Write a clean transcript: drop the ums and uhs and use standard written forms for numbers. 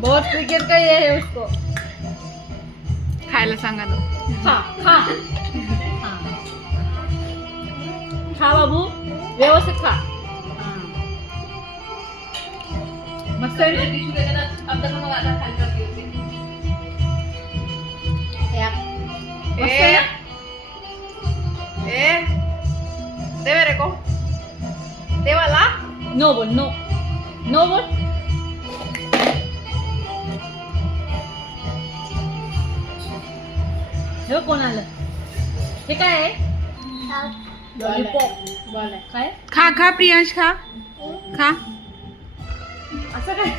बहुत क्रिकेट का ये है उसको. खायला सांगा ना. खा खा खा बाबू, व्यवस्थित खा. मस्त आहे. दे मेरे को. दे वाला. नो बोल, नो नो बोल. हे कोण आलं? हे काय आहे? लॉलीपॉप. काय? खा खा प्रियांश खा खा. असं काय?